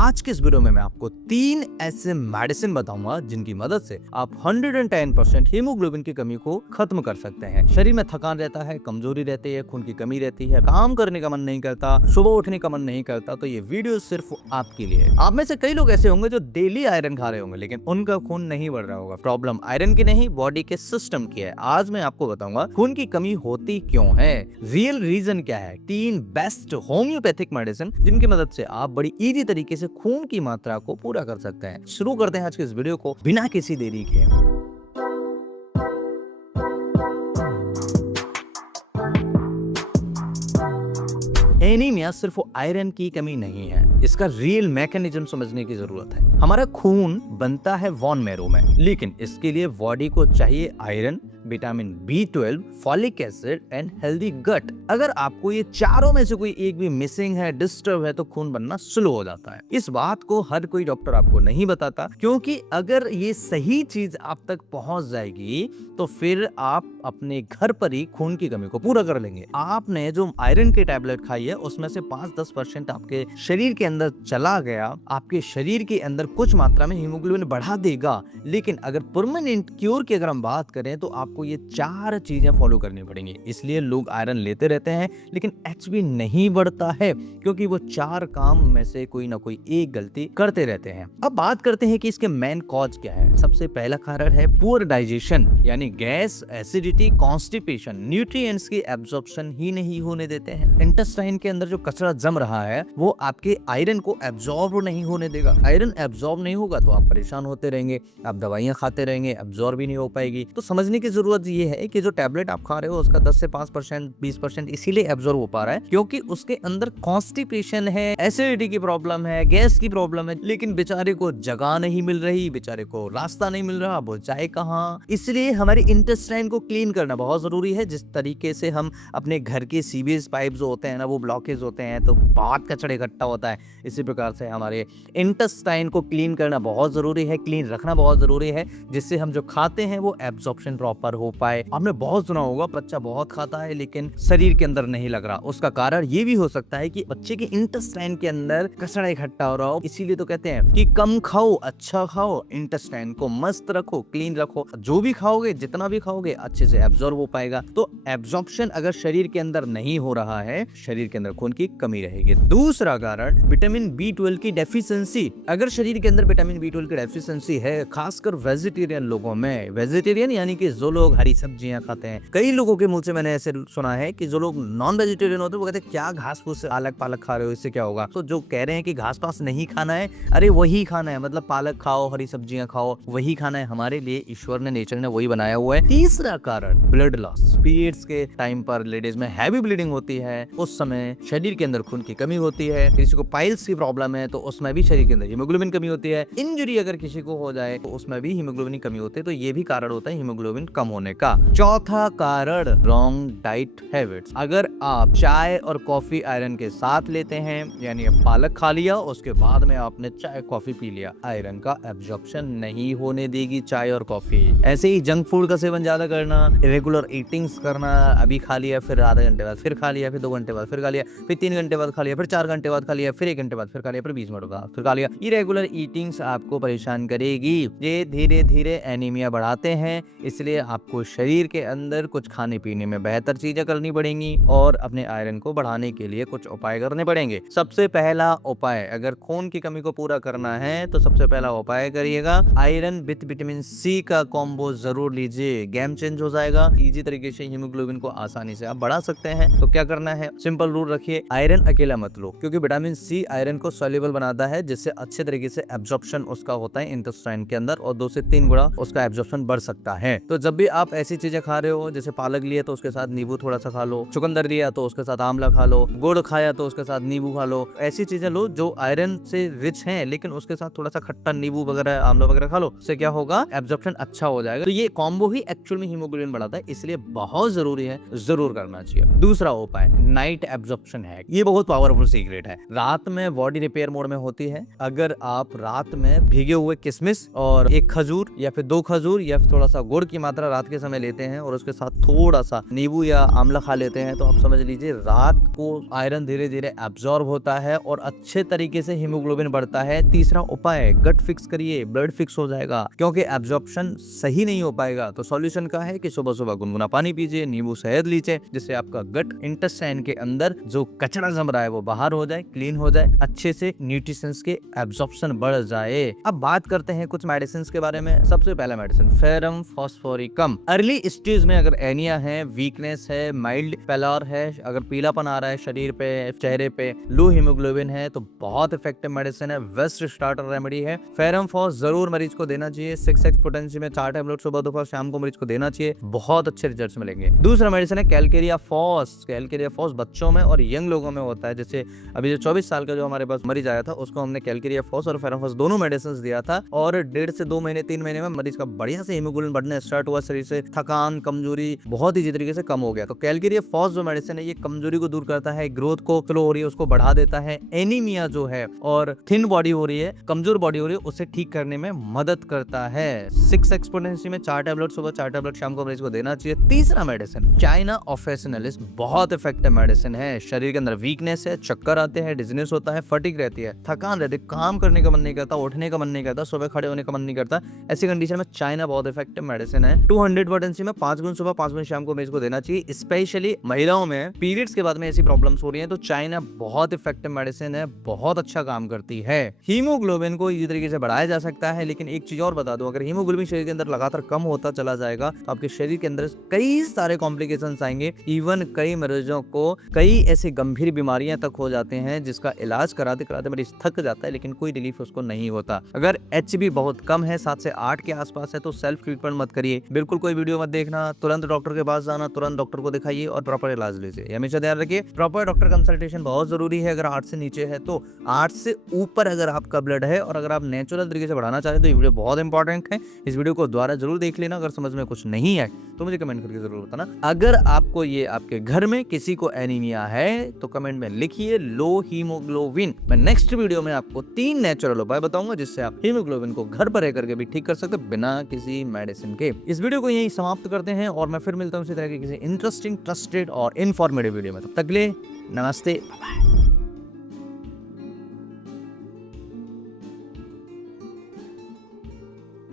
आज के इस वीडियो में मैं आपको 3 ऐसे मेडिसिन बताऊंगा जिनकी मदद से आप 110% हीमोग्लोबिन की कमी को खत्म कर सकते हैं। शरीर में थकान रहता है, कमजोरी रहती है, खून की कमी रहती है, काम करने का मन नहीं करता, सुबह उठने का मन नहीं करता, तो ये वीडियो सिर्फ आपके लिए है। आप में से कई लोग ऐसे होंगे जो डेली आयरन खा रहे होंगे लेकिन उनका खून नहीं बढ़ रहा होगा। प्रॉब्लम आयरन की नहीं, बॉडी के सिस्टम की है। आज मैं आपको बताऊंगा खून की कमी होती क्यों है, रियल रीजन क्या है, 3 बेस्ट होम्योपैथिक मेडिसिन जिनकी मदद से आप बड़ी इजी तरीके से खून की मात्रा को पूरा कर सकते हैं। शुरू करते हैं आज के इस वीडियो को बिना किसी देरी के। एनीमिया सिर्फ आयरन की कमी नहीं है, इसका रियल मैकेनिज्म समझने की जरूरत है। हमारा खून बनता है बोन मैरो में, लेकिन इसके लिए बॉडी को चाहिए iron, vitamin B12, folic acid and healthy gut. अगर आपको ये चारों में से कोई एक भी मिसिंग है, डिस्टर्ब है, तो खून बनना स्लो हो जाता है। इस बात को हर कोई डॉक्टर आपको नहीं बताता, क्योंकि अगर ये सही चीज आप तक पहुंच जाएगी तो फिर आप अपने घर पर ही खून की कमी को पूरा कर लेंगे। आपने जो आयरन की टैबलेट खाई है उसमें से 5-10% आपके शरीर के अंदर चला गया, आपके शरीर के अंदर कुछ मात्रा में हीमोग्लोबिन बढ़ा देगा। लेकिन अगर परमानेंट क्योर की अगर हम बात करें तो आपको ये 4 चीजें फॉलो करनी पड़ेंगी। इसलिए लोग आयरन लेते रहते हैं लेकिन HB नहीं बढ़ता है, क्योंकि वो 4 काम में से कोई ना कोई एक गलती करते रहते हैं। अब बात करते हैं कि इसके मेन कॉज क्या है। सबसे पहला कारण है पुअर डाइजेशन, यानी गैस, एसिडिटी, कॉन्स्टिपेशन। न्यूट्रिएंट्स की एब्जॉर्प्शन ही नहीं होने देते हैं। इंटेस्टाइन के अंदर जो कचरा जम रहा है वो आपके आयरन को एब्जॉर्ब नहीं होने देगा। आयरन एब्जॉर्ब नहीं होगा तो आप परेशान होते रहेंगे, आप दवाइयां खाते रहेंगे, एब्जॉर्ब भी नहीं हो पाएगी। तो समझने की जरूरत ये है कि जो टैबलेट आप खा रहे हो उसका 10 से 5%, 20% इसीलिए एब्जॉर्ब हो पा रहा है क्योंकि उसके अंदर कॉन्स्टिपेशन है, एसिडिटी की प्रॉब्लम है, गैस की प्रॉब्लम है। लेकिन बेचारे को जगह नहीं मिल रही, बेचारे को रास्ता नहीं मिल रहा, वो जाए कहाँ। इसलिए हमारे इंटेस्टाइन को क्लीन करना बहुत जरूरी है। जिस तरीके से हम अपने घर के सीवेज पाइप जो होते हैं ना, वो ब्लॉकेज होते हैं तो बहुत कचरा इकट्ठा होता है, इसी प्रकार से हमारे इंटेस्टाइन को क्लीन करना बहुत जरूरी है, क्लीन रखना बहुत जरूरी है, जिससे हम जो खाते हैं वो एब्जॉर्प्शन प्रॉपर हो पाए। आपने बहुत सुना होगा बच्चा बहुत खाता है लेकिन शरीर के अंदर नहीं लग रहा। उसका कारण ये भी हो सकता है कि बच्चे के इंटेस्टाइन के अंदर कचरा इकट्ठा हो रहा हो। इसीलिए तो कहते हैं कि कम खाओ, अच्छा खाओ, इंटेस्टाइन को मस्त रखो, क्लीन रखो। जो भी खाओगे, जितना भी खाओगे, अच्छे से एब्जॉर्ब हो पाएगा। तो एब्जॉर्प्शन अगर शरीर के अंदर नहीं हो रहा है, शरीर के अंदर खून की कमी रहेगी। दूसरा कारण विटामिन B12 की डेफिशिएंसी। अगर शरीर के अंदर विटामिन B12 की डेफिशिएंसी है, खासकर वेजिटेरियन लोगों में, वेजिटेरियन यानी कि जो लोग हरी सब्जियां खाते हैं। कई लोगों के मुंह से मैंने ऐसे सुना है कि जो लोग नॉन वेजिटेरियन होते हैं वो कहते हैं क्या घास फूस पालक पालक खा रहे हो, इससे क्या होगा। तो जो कह रहे हैं कि घास पास नहीं खाना है, अरे वही खाना है, मतलब पालक खाओ, हरी सब्जियां खाओ, वही खाना है। हमारे लिए ईश्वर ने, नेचर ने वही बनाया हुआ है। तीसरा कारण ब्लड लॉस। पीरियड्स के टाइम पर लेडीज में हैवी ब्लीडिंग होती है, उस समय शरीर के अंदर खून की कमी होती है। किसी को पाइल्स की प्रॉब्लम है तो उसमें भी शरीर के अंदर हीमोग्लोबिन कमी होती है। इंजरी अगर किसी को हो जाए तो उसमें भी हीमोग्लोबिन की कमी होती है। तो ये भी कारण होता है हीमोग्लोबिन कम होने का। चौथा कारण रॉन्ग डाइट हैबिट्स। अगर आप चाय और कॉफी आयरन के साथ लेते हैं, यानी पालक खा लिया उसके बाद में आपने चाय कॉफी पी लिया, आयरन का एब्जॉर्प्शन नहीं होने देगी चाय और कॉफी। ऐसे ही जंक फूड का सेवन ज्यादा करना, इरेगुलर ईटिंग्स करना, अभी खा लिया फिर आधे घंटे बाद फिर खा लिया, फिर 2 घंटे बाद फिर खा लिया, फिर 3 घंटे बाद खा लिया, फिर 4 घंटे बाद खा लिया, फिर 1 घंटे बाद फिर खा लिया, फिर 20 मिनट बाद फिर खा लिया। इरेगुलर ईटिंग्स आपको परेशान करेगी। ये धीरे धीरे एनीमिया बढ़ाते हैं। इसलिए आपको शरीर के अंदर कुछ खाने पीने में बेहतर चीजें करनी पड़ेंगी और अपने आयरन को बढ़ाने के लिए कुछ उपाय करने पड़ेंगे। सबसे पहला उपाय, अगर खून की कमी को पूरा करना है तो सबसे पहला उपाय करिएगा, आयरन विद विटामिन C का कॉम्बो जरूर लीजिए। गेम चेंज हो जाएगा। इजी तरीके से हीमोग्लोबिन को आसानी से आप बढ़ा सकते हैं। तो क्या करना है, सिंपल रूल रखिए, आयरन अकेला मत लो, क्योंकि विटामिन C आयरन को सॉल्युबल बनाता है, जिससे अच्छे तरीके से एब्जॉर्प्शन उसका होता है इंटेस्टाइन के अंदर और 2 से 3 गुना उसका एब्जॉर्प्शन बढ़ सकता है। तो जब भी आप ऐसी चीजें खा रहे हो, जैसे पालक लिया तो उसके साथ नींबू थोड़ा सा खा लो, चुकंदर लिया तो उसके साथ आंवला खा लो, गुड़ खाया तो उसके साथ नींबू खा लो, ऐसी चीजें लो जो आयरन से रिच हैं लेकिन उसके साथ थोड़ा सा खट्टा नींबू वगैरह, आंवला वगैरह खा लो। उससे क्या होगा, एब्जॉर्प्शन अच्छा हो जाएगा। तो ये कॉम्बो ही एक्चुअल में हीमोग्लोबिन बढ़ाता है, इसलिए बहुत जरूरी है, जरूर करना चाहिए। दूसरा उपाय नाइट एब्जॉर्प्शन है। ये बहुत पावरफुल सीक्रेट है। रात में बॉडी रिपेयर मोड में होती है। अगर आप रात में भीगे हुए किशमिश और 1 खजूर या फिर 2 खजूर या फिर थोड़ा सा गुड़ की मात्रा रात के समय लेते हैं और उसके साथ थोड़ा सा नींबू या आंवला खा लेते हैं तो आप समझ लीजिए रात को आयरन धीरे धीरे एब्जॉर्ब होता है और अच्छे तरीके से हीमोग्लोबिन बढ़ता है। तीसरा उपाय, गट फिक्स करिए, ब्लड फिक्स हो जाएगा, क्योंकि एब्जॉर्प्शन सही नहीं हो पाएगा। तो सॉल्यूशन का है कि सुबह सुबह गुनगुना पानी पीजिए, नींबू शहद लीजिए, जिससे आपका गट इंटेस्टाइन के अंदर जो कचरा जम रहा है वो बाहर हो जाए, क्लीन हो जाए, अच्छे से न्यूट्रिशंस के एब्जॉर्प्शन बढ़ जाए। अब बात करते हैं कुछ मेडिसिन के बारे में। सबसे पहला medicine ferrum phosphoricum. Early stage में अगर एनिया है, वीकनेस है, माइल्ड पैलर है, अगर पीलापन आ रहा है शरीर पे, चेहरे पे, लो हीमोग्लोबिन है, तो बहुत इफेक्टिव मेडिसिन है, बेस्ट स्टार्टर रेमेडी है। फेरम फॉस जरूर मरीज को देना चाहिए। 6x पोटेंसी में 4 टैबलेट सुबह दोपहर शाम को मरीज को देना चाहिए, बहुत अच्छे रिजल्ट्स मिलेंगे। दूसरा मेडिसिन है कैलकेरिया फॉस। कैलकेरिया फॉस बच्चों में और यंग लोगों में होता है। जैसे अभी जो 24 साल का जो हमारे पास मरीज आया था उसको हमने कैलकेरिया फॉस और फेरम फॉस दोनों मेडिसिन दिया था और 1.5 से 2 महीने 3 महीने में मरीज का बढ़िया से हीमोग्लोबिन बढ़ना स्टार्ट हुआ, शरीर से थकान, कमजोरी बहुत ही तरीके से कम हो गया। तो कैलकेरिया फॉस जो मेडिसिन है ये कमजोरी को दूर करता है, ग्रोथ को स्लो हो रही है उसको बढ़ा देता है, एनीमिया जो है और थिन बॉडी हो रही है, कमजोर बॉडी हो रही है, उसे ठीक करने में मदद करता है। 6x पोटेंसी में 4 टैबलेट सुबह 4 टैबलेट शाम को मरीज को देना चाहिए। तीसरा मेडिसिन चाइना ऑफेसिनलिस, बहुत इफेक्टिव मेडिसिन है। शरीर के अंदर वीकनेस है, चक्कर आते हैं, डिजीनेस होता है, फटीग रहती है, थकान रहती है, काम करने का मन नहीं करता, उठने का मन नहीं करता, सुबह खड़े होने का मन नहीं करता, ऐसी कंडीशन में चाइना बहुत इफेक्टिव मेडिसिन है। 200 पोटेंसी में 5 गुना सुबह 5 गुना शाम को मरीज को देना चाहिए। स्पेशली महिलाओं में पीरियड्स के बाद में ऐसी प्रॉब्लम्स हो रही हैं तो चाइना बहुत इफेक्टिव मेडिसिन है, बहुत अच्छा काम करती है। हीमोग्लोबिन को इसी तरीके से बढ़ाया जा सकता है, लेकिन एक चीज और बता दूं, अगर हीमोग्लोबिन शरीर के अंदर लगातार कम होता चला जाएगा तो आपके शरीर के अंदर कई सारे कॉम्प्लिकेशंस आएंगे। इवन कई मरीजों को कई ऐसी गंभीर बीमारियां तक हो जाते हैं जिसका इलाज कराते कराते मरीज थक जाता है लेकिन कोई रिलीफ उसको नहीं होता। अगर HB बहुत कम है, 7 से 8 के आसपास है, तो सेल्फ ट्रीटमेंट मत करिए, बिल्कुल कोई वीडियो मत देखना, तुरंत डॉक्टर के पास जाना, तुरंत डॉक्टर को दिखाइए और प्रॉपर इलाज लीजिए। हमेशा ध्यान रखिए प्रॉपर डॉक्टर कंसल्टेशन बहुत जरूरी है। अगर 8 से नीचे है तो 8 से ऊपर अगर आपका ब्लड है और अगर आप नेचुरल तरीके से बढ़ाना चाहते हैं तो ये वीडियो बहुत इंपॉर्टेंट है। इस वीडियो को दोबारा जरूर देख लेना। अगर समझ में कुछ नहीं है तो मुझे कमेंट करके जरूर बताना। अगर आपको ये आपके घर में किसी को एनीमिया है तो कमेंट में लिखिए लो हीमोग्लोबिन। मैं नेक्स्ट वीडियो में आपको 3 नेचुरल उपाय बताऊंगा जिससे आप हीमोग्लोबिन को घर पर रह करके भी ठीक कर सकते हैं बिना किसी मेडिसिन के। इस वीडियो को यहीं समाप्त करते हैं और मैं फिर मिलता हूं इसी तरह के किसी इंटरेस्टिंग, ट्रस्टेड और इन्फॉर्मेटिव वीडियो में। तब तक के लिए नमस्ते, बाय।